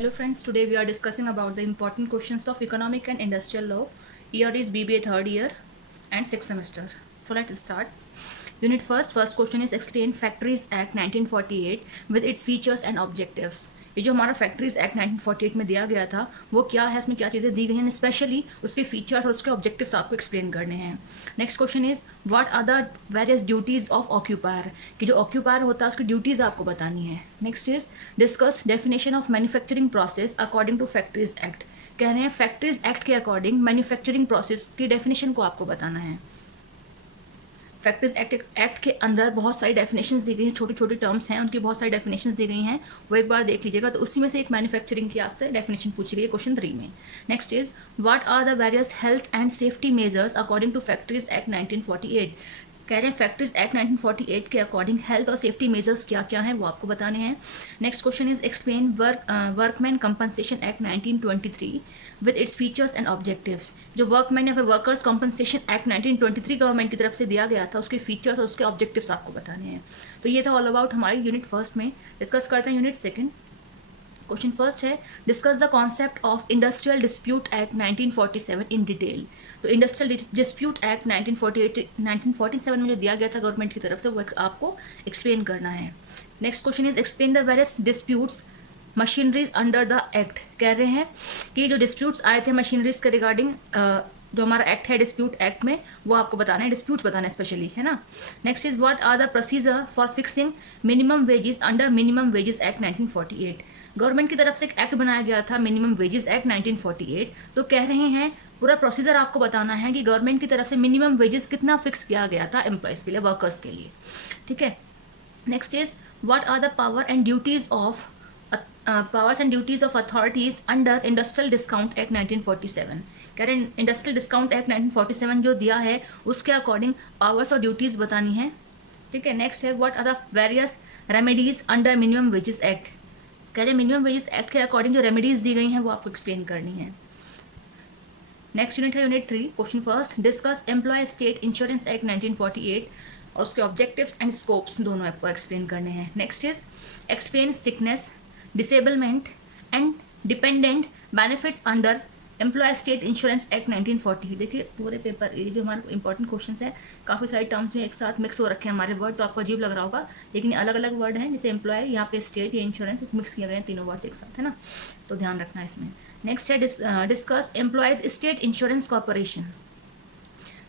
Hello friends, today we are discussing about the important questions of economic and industrial law. Year is BBA third year and sixth semester. So let's start. Unit first question is explain Factories Act 1948 with its features and objectives. ये जो हमारा factories act 1948 में दिया गया था वो क्या है, उसमें क्या चीज़ें दी गई हैं, स्पेशली उसके फीचर्स और उसके ऑब्जेक्टिव्स आपको एक्सप्लेन करने हैं. Next question is what are the various duties of occupier, कि जो ऑक्यूपायर होता है उसकी ड्यूटीज़ आपको बतानी है. Next is discuss definition of manufacturing process according to factories act. कह रहे हैं फैक्ट्रीज एक्ट के अकॉर्डिंग मैन्युफैक्चरिंग प्रोसेस की डेफिनेशन को आपको बताना है. फैक्ट्रीज एक्ट के अंदर बहुत सारी डेफिनेशंस दी गई हैं, छोटी छोटी टर्म्स हैं, उनकी बहुत सारी डेफिनेशंस दी गई हैं, वो एक बार देख लीजिएगा. तो उसी में से एक मैन्युफैक्चरिंग की आपसे डेफिनेशन पूछी गई है क्वेश्चन 3 में. Next is what are the various health and safety measures according to factories act 1948. कह रहे हैं फैक्ट्रीज एक्ट 1948 के अकॉर्डिंग हेल्थ और सेफ्टी मेजर्स क्या क्या हैं वो आपको बताने हैं. Next question is explain workman compensation act 1923 with its features and objectives. जो वर्कमैन या फिर वर्कर्स कंपनसेशन एक्ट 1923 गवर्नमेंट की तरफ से दिया गया था उसके फीचर्स और उसके ऑब्जेक्टिव्स आपको बताने हैं. तो ये था ऑल अबाउट हमारे यूनिट फर्स्ट में. डिस्कस करते हैं यूनिट सेकंड. क्वेश्चन फर्स्ट है discuss the concept of industrial dispute act 1947 in detail. तो इंडस्ट्रियल डिस्प्यूट एक्ट 1947 में जो दिया गया था गवर्नमेंट की तरफ से वो आपको एक्सप्लेन करना है. Next question is explain the various disputes machineries under the act. कह रहे हैं कि जो डिस्प्यूट्स आए थे मशीनरीज के रिगार्डिंग जो हमारा एक्ट है डिस्प्यूट एक्ट में वो आपको बताना है, डिस्प्यूट बताना है स्पेशली, है ना. Next is what are the procedure for fixing minimum wages under minimum wages act 1948. Government की तरफ से एक एक्ट बनाया गया था मिनिमम वेजेस एक्ट 1948. तो कह रहे हैं पूरा प्रोसीजर आपको बताना है कि गवर्नमेंट की तरफ से मिनिमम वेजेस कितना फिक्स किया गया था एम्प्लॉयज़ के लिए, वर्कर्स के लिए. ठीक है. Next is what are the powers and duties of authorities under industrial discount act 1947. कह रहे हैं इंडस्ट्रियल डिस्काउंट एक्ट 1947 जो दिया है उसके अकॉर्डिंग पावर्स और ड्यूटीज़ बतानी है. ठीक है. नेक्स्ट है what are the various remedies under minimum wages act. कह रहे मिनिमम वेजेस एक्ट के अकॉर्डिंग जो रेमेडीज दी गई हैं वो आपको एक्सप्लेन करनी है. नेक्स्ट यूनिट है unit 3. Question first discuss employ state insurance act 1948 और उसके ऑब्जेक्टिव्स एंड स्कोप्स दोनों आपको एक्सप्लेन करने हैं. Next is explain sickness, disablement and dependent benefits under employ state insurance act 1940. देखिए पूरे पेपर ये जो हमारे इंपॉर्टेंट क्वेश्चन है काफ़ी सारे टर्म्स में एक साथ मिक्स हो रखे हैं हमारे वर्ड, तो आपको अजीब लग रहा होगा लेकिन अलग अलग वर्ड हैं. जैसे एम्प्लॉय यहाँ पे स्टेट या इंश्योरेंस मिक्स किए गए हैं, तीनों वर्ड्स एक साथ, है ना, तो ध्यान रखना इसमें. नेक्स्ट है discuss employees state insurance corporation.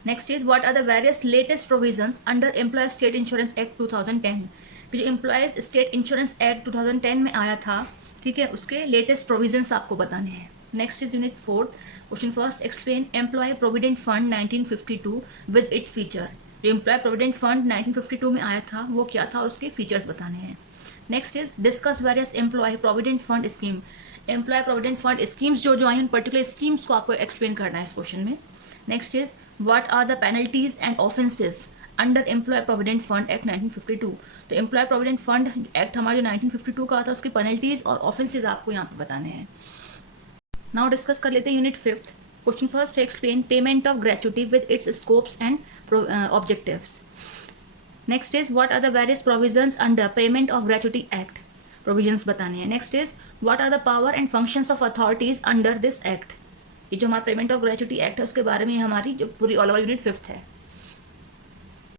Next is what are the various latest provisions under employ state insurance act 2010. जो एम्प्लॉयज स्टेट इंश्योरेंस एक्ट 2010 में आया था, ठीक है, उसके लेटेस्ट प्रोविजंस आपको बताने हैं. Next is unit 4. Question first explain employ provident fund 1952 with it feature. जो एम्प्लॉय प्रोविडेंट फंड 1952 में आया था वो क्या था, उसके फीचर्स बताने हैं. Next is discuss various employ provident fund scheme. Employ provident fund schemes जो आई उन पर्टिकुलर स्कीम्स को आपको एक्सप्लेन करना है इस क्वेश्चन में. Next is what are the penalties and offences under employ provident fund act 1952. तो एम्प्लॉय प्रोविडेंट फंड एक्ट हमारा जो 1952 का था उसके पेनल्टीज और ऑफेंसेस आपको यहाँ पर बताने हैं. नाउ डिस्कस कर लेते हैं unit 5. Question first explain payment of gratuity with its scopes and objectives. Next is what are the various provisions under payment of gratuity act. Provisions बताने हैं. Next is what are the power and functions of authorities under this act. ये जो हमारा payment of gratuity act है उसके बारे में हमारी जो पूरी ऑल ओवर यूनिट 5 है.